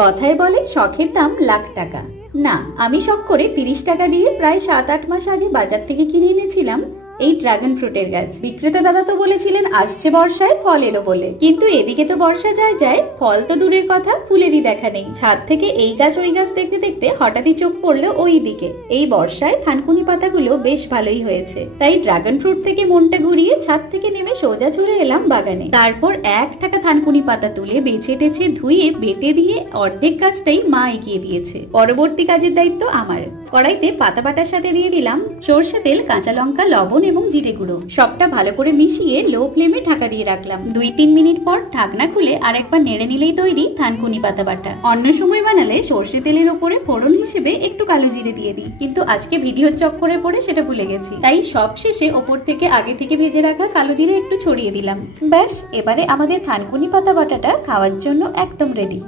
কথায় বলে শখের দাম লাখ টাকা। না, আমি শখ করে 30 টাকা দিয়ে প্রায় 7-8 মাস আগে বাজার থেকে কিনে এনেছিলাম এই ড্রাগন ফ্রুটের গাছ। বিক্রেতা দাদা তো বলেছিলেন আসছে বর্ষায় ফল এলো বলে, কিন্তু এদিকে তো বর্ষা যায় যায়, ফল তো দূরের কথা, ফুলেরই দেখা নেই। ছাদ থেকে এই গাছ ওই গাছ দেখতে দেখতে হঠাৎই চোখ পড়লো ওই দিকে। এই বর্ষায় থানকুনি পাতাগুলো বেশ ভালোই হয়েছে, তাই ড্রাগন ফ্রুট থেকে মনটা ঘুরিয়ে ছাদ থেকে নেমে সোজা চলে এলাম বাগানে। তারপর 1 টাকা থানকুনি পাতা তুলে বেছে টেছে ধুয়ে বেটে দিয়ে অর্ধেক কাজটাই মা এগিয়ে দিয়েছে। পরবর্তী কাজের দায়িত্ব আমার। কড়াইতে পাতা বাটার সাথে দিয়ে দিলাম সরষে তেল, কাঁচা লঙ্কা, লবণ এবং জিরে গুঁড়ো। সবটা ভালো করে মিশিয়ে লো ফ্লেমে ঢাকা দিয়ে রাখলাম। 2-3 মিনিট পর ঢাকনা খুলে আরেকবার নেড়ে নিলেই তৈরি থানকুনি পাতা বাটা। অন্য সময় বানালে সরষে তেলের ওপরে ফোড়ন হিসেবে একটু কালো জিরে দিয়ে দিই, কিন্তু আজকে ভিডিওর চক্করে পড়ে সেটা ভুলে গেছি, তাই সব শেষে ওপর থেকে আগে থেকে ভেজে রাখা কালো জিরে একটু ছড়িয়ে দিলাম। ব্যাস, এবারে আমাদের থানকুনি পাতা বাটাটা খাওয়ার জন্য একদম রেডি।